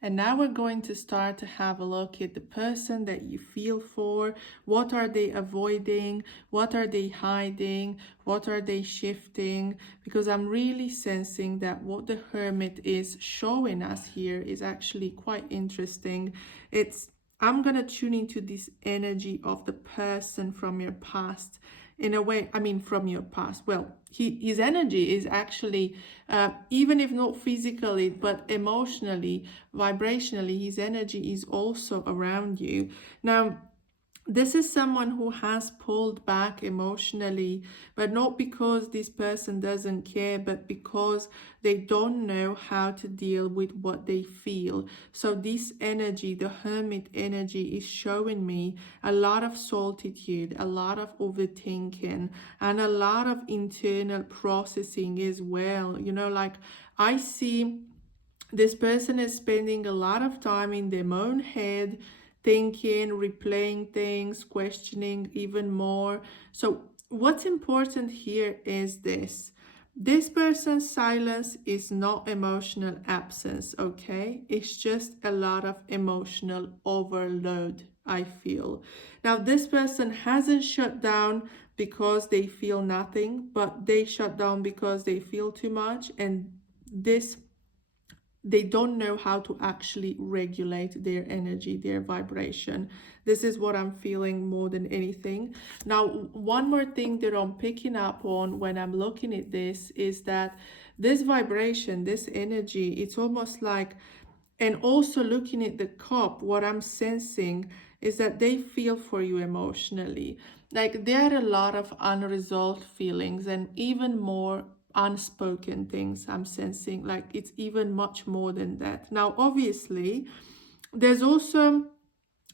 And now we're going to start to have a look at the person that you feel for. What are they avoiding? What are they hiding? What are they shifting? Because I'm really sensing that what the Hermit is showing us here is actually quite interesting. I'm gonna tune into this energy of the person from your past. In a way, I mean, from your past. Well, his energy is actually, even if not physically, but emotionally, vibrationally, his energy is also around you. Now, this is someone who has pulled back emotionally, but not because this person doesn't care, but because they don't know how to deal with what they feel. So this energy, the Hermit energy, is showing me a lot of solitude, a lot of overthinking, and a lot of internal processing as well. Like I see this person is spending a lot of time in their own head, thinking, replaying things, questioning even more. So, what's important here is this. This person's silence is not emotional absence, okay? It's just a lot of emotional overload, I feel. Now, this person hasn't shut down because they feel nothing, but they shut down because they feel too much, and this they don't know how to actually regulate their energy, their vibration. This is what I'm feeling more than anything. Now, one more thing that I'm picking up on when I'm looking at this is that this vibration, this energy, it's almost like, and also looking at the cup, what I'm sensing is that they feel for you emotionally. Like there are a lot of unresolved feelings and even more unspoken things I'm sensing. Like it's even much more than that. Now, obviously, there's also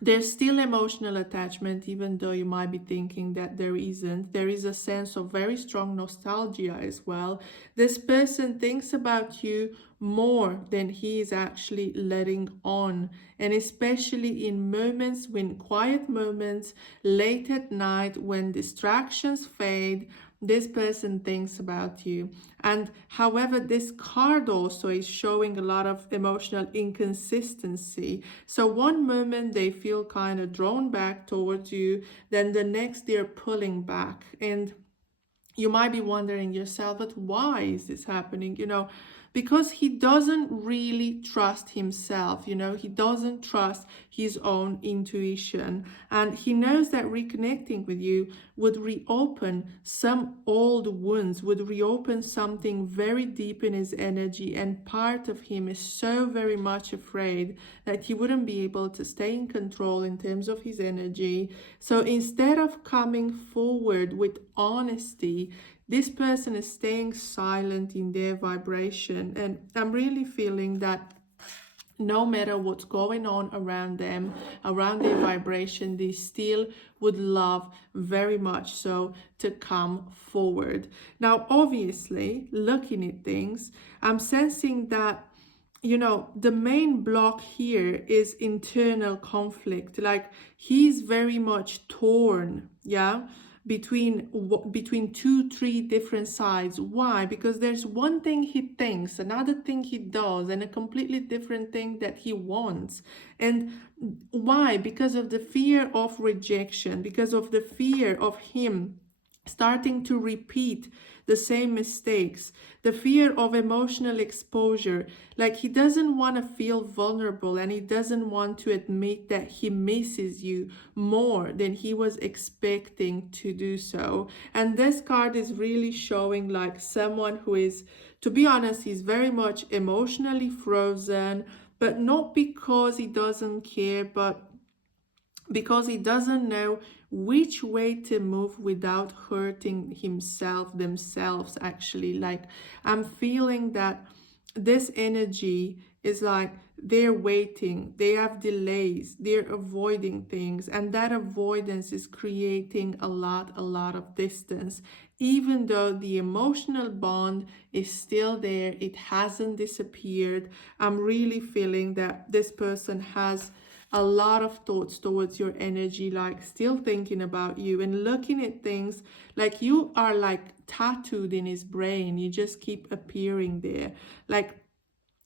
there's still emotional attachment, even though you might be thinking that there isn't. There is a sense of very strong nostalgia as well. This person thinks about you more than he is actually letting on. And especially in moments, when quiet moments, late at night, when distractions fade, this person thinks about you. And however, this card also is showing a lot of emotional inconsistency. So one moment they feel kind of drawn back towards you, then the next they're pulling back. And you might be wondering yourself, but why is this happening? Because he doesn't really trust himself. He doesn't trust his own intuition, and he knows that reconnecting with you would reopen some old wounds, would reopen something very deep in his energy, and part of him is so very much afraid that he wouldn't be able to stay in control in terms of his energy. So instead of coming forward with honesty, this person is staying silent in their vibration. And I'm really feeling that no matter what's going on around them, around their vibration, they still would love very much so to come forward. Now, obviously, looking at things, I'm sensing that the main block here is internal conflict. Like he's very much torn, yeah, between two, three different sides. Why? Because there's one thing he thinks, another thing he does, and a completely different thing that he wants. And why? Because of the fear of rejection, because of the fear of him starting to repeat the same mistakes, the fear of emotional exposure. Like he doesn't want to feel vulnerable, and he doesn't want to admit that he misses you more than he was expecting to do so. And this card is really showing like someone who is, to be honest, he's very much emotionally frozen, but not because he doesn't care, but because he doesn't know which way to move without hurting himself, themselves. Actually, like I'm feeling that this energy is like they're waiting, they have delays, they're avoiding things, and that avoidance is creating a lot of distance. Even though the emotional bond is still there, it hasn't disappeared. I'm really feeling that this person has a lot of thoughts towards your energy, like still thinking about you and looking at things like you are like tattooed in his brain. You just keep appearing there. Like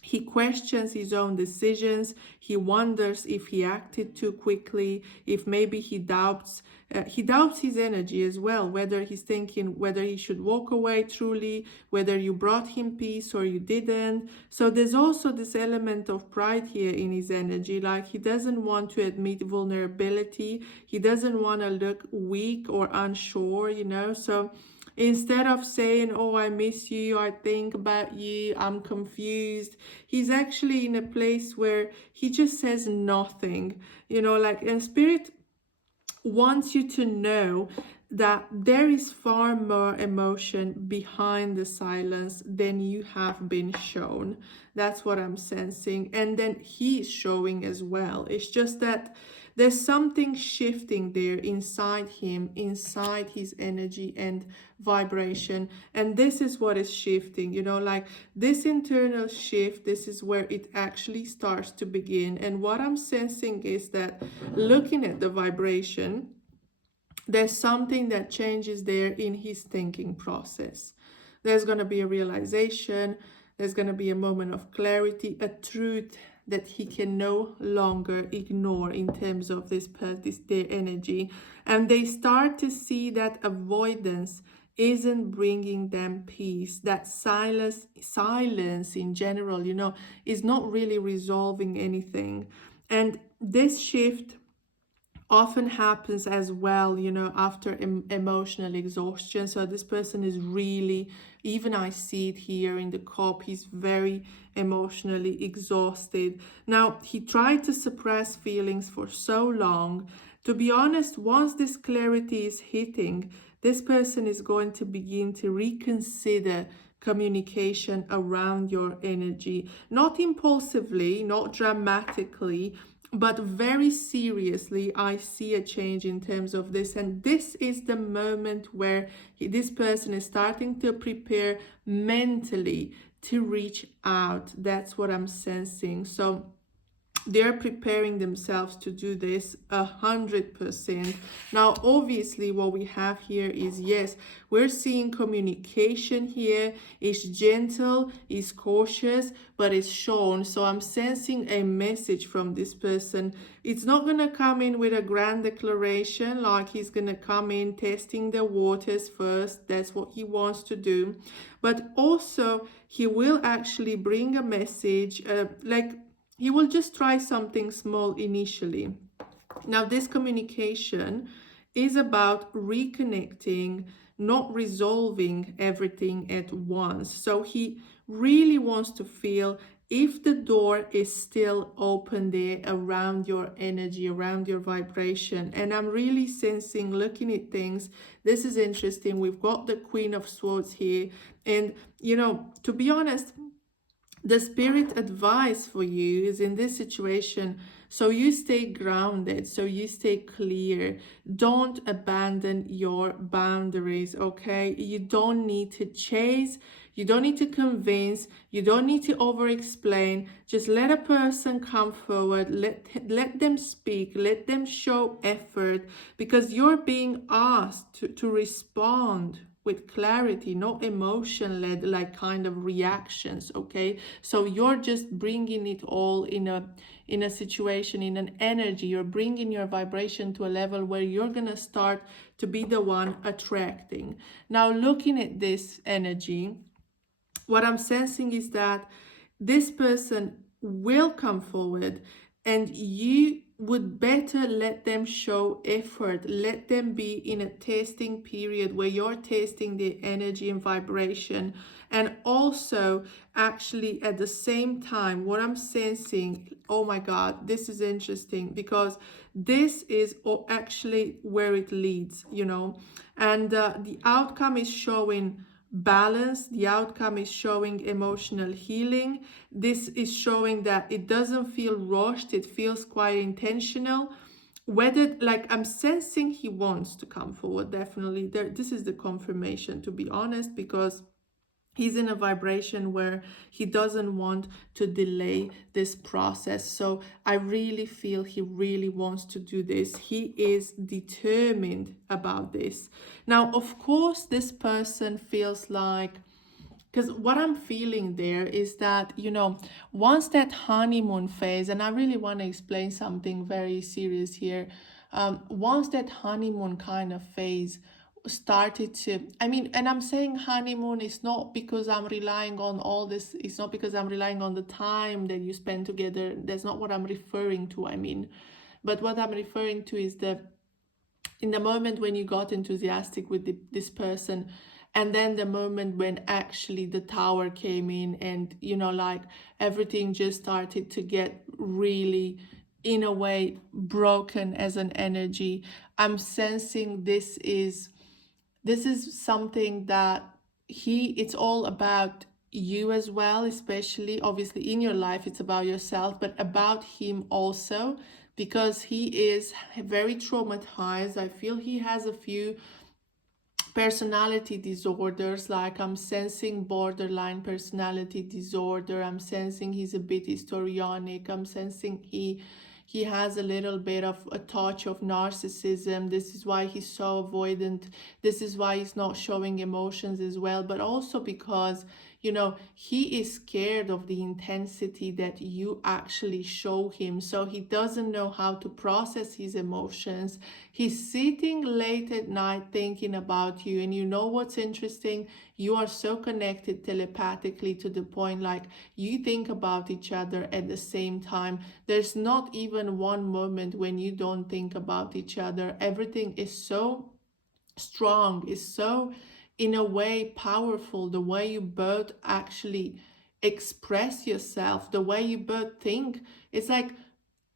He questions his own decisions. He wonders if he acted too quickly, if maybe he doubts his energy as well, whether he's thinking whether he should walk away truly, whether you brought him peace or you didn't. So there's also this element of pride here in his energy, like he doesn't want to admit vulnerability. He doesn't want to look weak or unsure, you know. So instead of saying, oh, I miss you, I think about you, I'm confused, he's actually in a place where he just says nothing, you know, like, and Spirit wants you to know that there is far more emotion behind the silence than you have been shown. That's what I'm sensing. And then he's showing as well. It's just that there's something shifting there inside him, inside his energy and vibration. And this is what is shifting, you know, like this internal shift, this is where it actually starts to begin. And what I'm sensing is that looking at the vibration, there's something that changes there in his thinking process. There's going to be a realization, there's going to be a moment of clarity, a truth that he can no longer ignore in terms of their energy. And they start to see that avoidance isn't bringing them peace. That silence in general, you know, is not really resolving anything. And this shift often happens as well, you know, after emotional exhaustion. So this person is really, even I see it here in the cup, he's very emotionally exhausted. Now, he tried to suppress feelings for so long. To be honest, once this clarity is hitting, this person is going to begin to reconsider communication around your energy, not impulsively, not dramatically, but very seriously. I see a change in terms of this, and this is the moment where this person is starting to prepare mentally to reach out. That's what I'm sensing. So they're preparing themselves to do this 100%. Now, obviously, what we have here is, yes, we're seeing communication here. It's gentle, it's cautious, but it's shown. So I'm sensing a message from this person. It's not going to come in with a grand declaration, like he's going to come in testing the waters first. That's what he wants to do. But also, he will actually bring a message, he will just try something small initially. Now, this communication is about reconnecting, not resolving everything at once. So he really wants to feel if the door is still open there around your energy, around your vibration. And I'm really sensing, looking at things, this is interesting. We've got the Queen of Swords here. And, you know, to be honest, the Spirit advice for you is in this situation, so you stay grounded, so you stay clear. Don't abandon your boundaries, okay? You don't need to chase, you don't need to convince, you don't need to over-explain. Just let a person come forward, let them speak, let them show effort, because you're being asked to respond with clarity, no emotion-led like kind of reactions, okay? So you're just bringing it all in a situation, in an energy. You're bringing your vibration to a level where you're gonna start to be the one attracting. Now, looking at this energy, what I'm sensing is that this person will come forward, and you would better let them show effort. Let them be in a testing period where you're testing their energy and vibration. And also, actually, at the same time, what I'm sensing, oh my God, this is interesting, because this is actually where it leads, you know, and the outcome is showing balance. The outcome is showing emotional healing. This is showing that it doesn't feel rushed, it feels quite intentional. Whether, like, I'm sensing he wants to come forward, definitely. This is the confirmation, to be honest, because he's in a vibration where he doesn't want to delay this process. So I really feel he really wants to do this. He is determined about this. Now, of course, this person feels like because what I'm feeling there is that, you know, once that honeymoon phase, and I really want to explain something very serious here, once that honeymoon kind of phase started to, I mean, and I'm saying honeymoon is not because I'm relying on all this, it's not because I'm relying on the time that you spend together. That's not what I'm referring to, I mean. But what I'm referring to is the in the moment when you got enthusiastic with this person, and then the moment when actually the tower came in, and you know, like everything just started to get really, in a way, broken as an energy. I'm sensing this is something that it's all about you as well, especially obviously in your life it's about yourself, but about him also, because he is very traumatized. I feel he has a few personality disorders, like I'm sensing borderline personality disorder, I'm sensing he's a bit histrionic, I'm sensing he has a little bit of a touch of narcissism. This is why he's so avoidant. This is why he's not showing emotions as well, but also because, you know, he is scared of the intensity that you actually show him. So he doesn't know how to process his emotions. He's sitting late at night thinking about you. And you know what's interesting? You are so connected telepathically to the point like you think about each other at the same time. There's not even one moment when you don't think about each other. Everything is so strong, is so, in a way, powerful. The way you both actually express yourself, the way you both think, it's like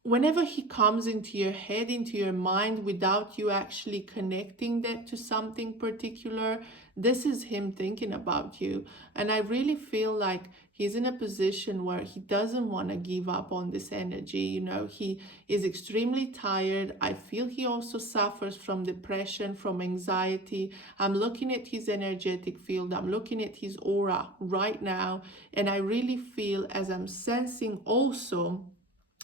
whenever he comes into your head, into your mind, without you actually connecting that to something particular, this is him thinking about you. And I really feel like he's in a position where he doesn't want to give up on this energy. You know, he is extremely tired. I feel he also suffers from depression, from anxiety. I'm looking at his energetic field, I'm looking at his aura right now, and I really feel, as I'm sensing also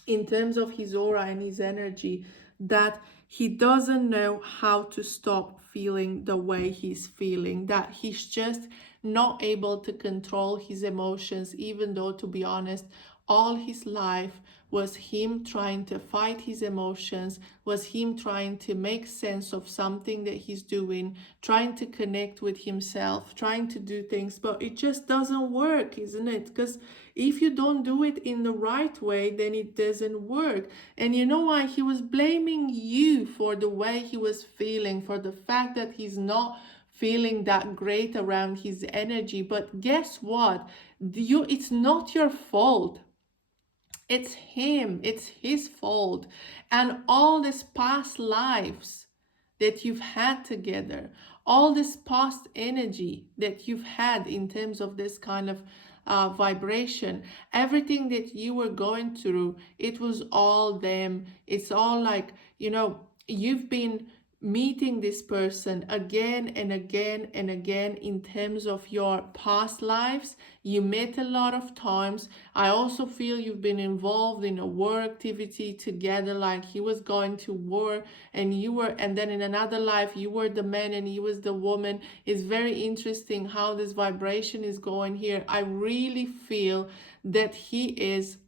in terms of his aura and his energy, that he doesn't know how to stop feeling the way he's feeling, that he's just not able to control his emotions, even though, to be honest, all his life was him trying to fight his emotions, was him trying to make sense of something that he's doing, trying to connect with himself, trying to do things, but it just doesn't work, isn't it? Because if you don't do it in the right way, then it doesn't work. And you know why? He was blaming you for the way he was feeling, for the fact that he's not feeling that great around his energy. But guess what? It's not your fault. It's him, it's his fault. And all these past lives that you've had together, all this past energy that you've had in terms of this kind of vibration, everything that you were going through, it was all them. It's all like, you know, you've been meeting this person again and again and again in terms of your past lives. You met a lot of times. I also feel you've been involved in a war activity together, like he was going to war and you were, and then in another life you were the man and he was the woman. It's very interesting how this vibration is going here. I really feel that he is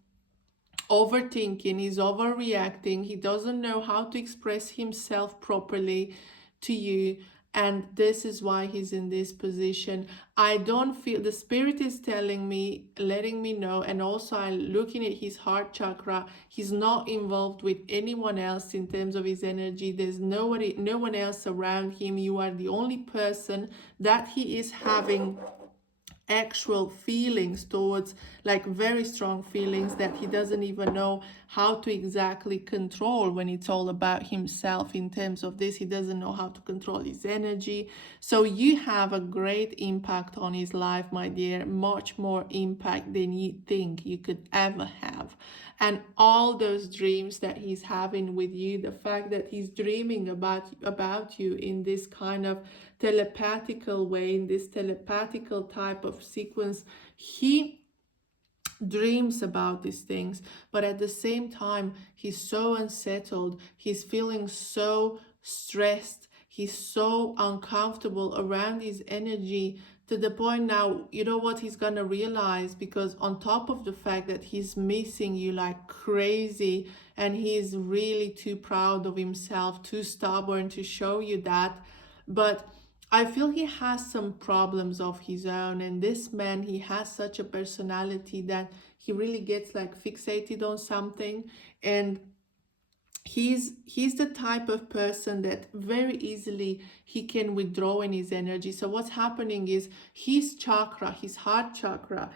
overthinking, he's overreacting, he doesn't know how to express himself properly to you, and this is why he's in this position. I don't feel, the spirit is telling me, letting me know, and also I'm looking at his heart chakra, he's not involved with anyone else in terms of his energy. There's no one else around him. You are the only person that he is having actual feelings towards, like very strong feelings that he doesn't even know how to exactly control. When it's all about himself in terms of this, he doesn't know how to control his energy. So you have a great impact on his life, my dear, much more impact than you think you could ever have. And all those dreams that he's having with you, the fact that he's dreaming about you in this kind of telepathical way, in this telepathical type of sequence, he dreams about these things, but at the same time he's so unsettled, he's feeling so stressed, he's so uncomfortable around his energy, to the point now, you know what he's gonna realize, because on top of the fact that he's missing you like crazy, and he's really too proud of himself, too stubborn to show you that, but I feel he has some problems of his own. And this man, he has such a personality that he really gets like fixated on something, and he's the type of person that very easily he can withdraw in his energy. So what's happening is his chakra, his heart chakra,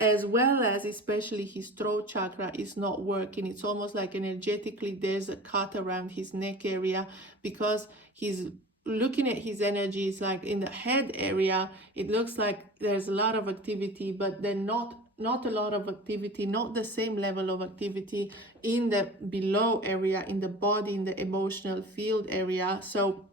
as well as especially his throat chakra, is not working. It's almost like energetically there's a cut around his neck area, because he's looking at his energy. It's like in the head area, it looks like there's a lot of activity, but then not a lot of activity, not the same level of activity in the below area, in the body, in the emotional field area. So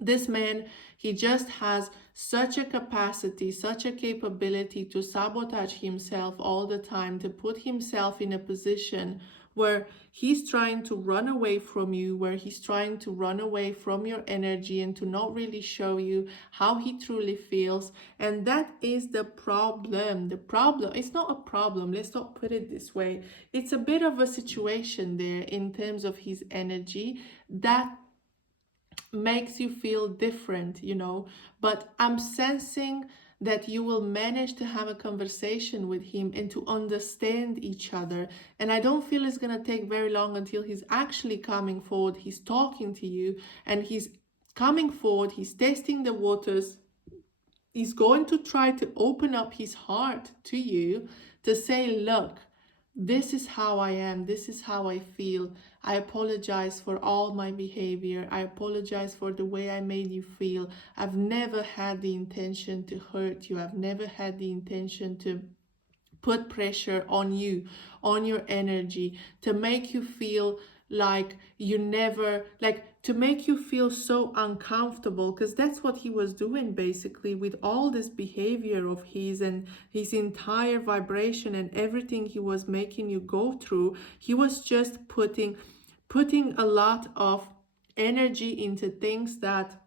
this man, he just has such a capacity, such a capability to sabotage himself all the time, to put himself in a position where he's trying to run away from you, where he's trying to run away from your energy and to not really show you how he truly feels. And that is the problem. The problem, it's not a problem, let's not put it this way. It's a bit of a situation there in terms of his energy that makes you feel different, you know. But I'm sensing that you will manage to have a conversation with him and to understand each other. And I don't feel it's going to take very long until he's actually coming forward. He's talking to you, and he's coming forward. He's testing the waters. He's going to try to open up his heart to you, to say, look, this is how I am. This is how I feel. I apologize for all my behavior. I apologize for the way I made you feel. I've never had the intention to hurt you. I've never had the intention to put pressure on you, on your energy, to make you feel like you never, like to make you feel so uncomfortable, because that's what he was doing basically with all this behavior of his and his entire vibration and everything he was making you go through. He was just putting a lot of energy into things that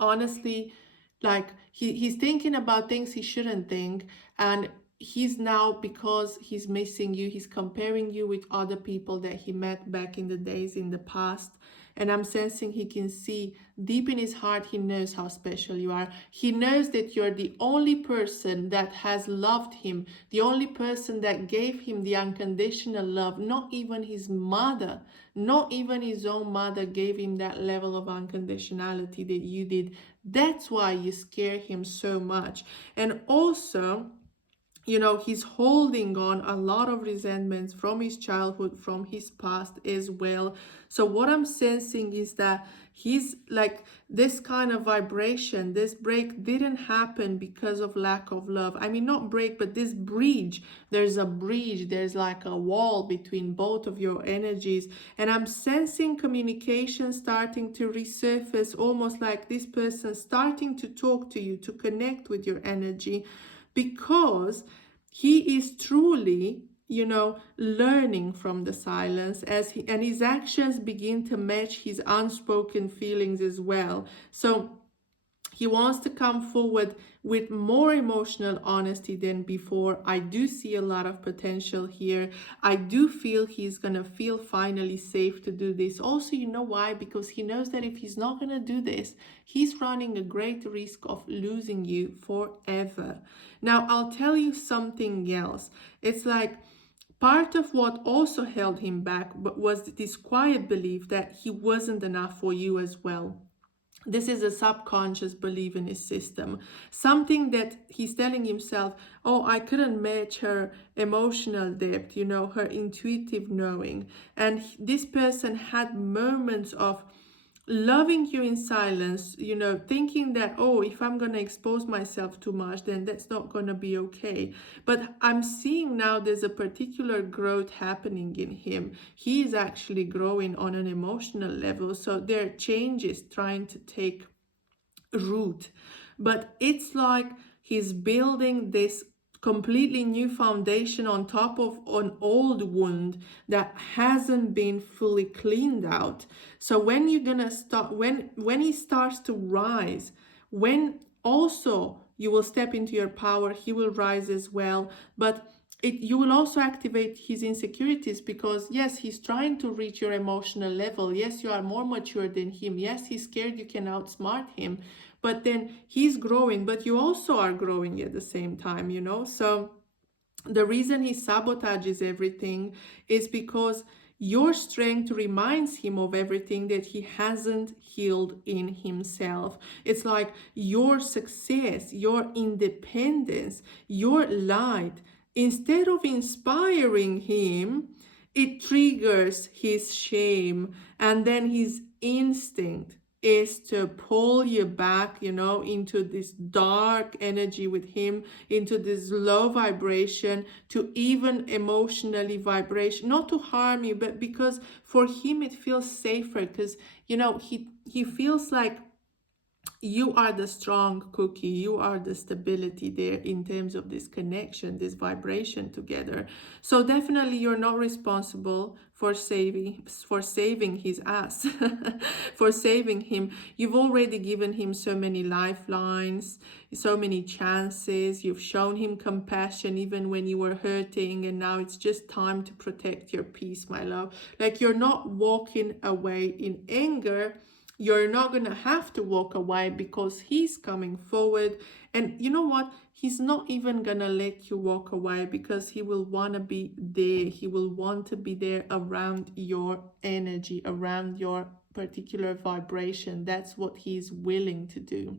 honestly, like he's thinking about things he shouldn't think. And he's now, because he's missing you, he's comparing you with other people that he met back in the days in the past. And I'm sensing he can see deep in his heart, he knows how special you are. He knows that you're the only person that has loved him, the only person that gave him the unconditional love. Not even his mother, not even his own mother gave him that level of unconditionality that you did. That's why you scare him so much. And also, you know, he's holding on a lot of resentments from his childhood, from his past as well. So what I'm sensing is that he's like, this kind of vibration, this break didn't happen because of lack of love. I mean, not break, but this bridge. There's a bridge, there's like a wall between both of your energies. And I'm sensing communication starting to resurface, almost like this person starting to talk to you, to connect with your energy, because he is truly, you know, learning from the silence, and his actions begin to match his unspoken feelings as well. So he wants to come forward with more emotional honesty than before. I do see a lot of potential here. I do feel he's going to feel finally safe to do this. Also, you know why? Because he knows that if he's not going to do this, he's running a great risk of losing you forever. Now, I'll tell you something else. It's like, part of what also held him back was this quiet belief that he wasn't enough for you as well. This is a subconscious belief in his system. Something that he's telling himself, oh, I couldn't match her emotional depth, you know, her intuitive knowing. And this person had moments of loving you in silence, you know, thinking that, oh, if I'm going to expose myself too much, then that's not going to be okay. But I'm seeing now there's a particular growth happening in him. He is actually growing on an emotional level. So there are changes trying to take root. But it's like he's building this completely new foundation on top of an old wound that hasn't been fully cleaned out. So when you're gonna start, when he starts to rise, when also you will step into your power, he will rise as well. But you will also activate his insecurities, because yes, he's trying to reach your emotional level. Yes, you are more mature than him. Yes, he's scared you can outsmart him, but then he's growing, but you also are growing at the same time, you know? So the reason he sabotages everything is because your strength reminds him of everything that he hasn't healed in himself. It's like your success, your independence, your light, instead of inspiring him, it triggers his shame, and then his instinct is to pull you back, you know, into this dark energy with him, into this low vibration, to even emotionally vibration, not to harm you, but because for him it feels safer, because, you know, he feels like you are the strong cookie, you are the stability there in terms of this connection, this vibration together. So definitely you're not responsible for saving his ass, for saving him. You've already given him so many lifelines, so many chances. You've shown him compassion even when you were hurting, and now it's just time to protect your peace, my love. Like, you're not walking away in anger. You're not going to have to walk away, because he's coming forward. And you know what? He's not even going to let you walk away, because he will want to be there. He will want to be there around your energy, around your particular vibration. That's what he's willing to do.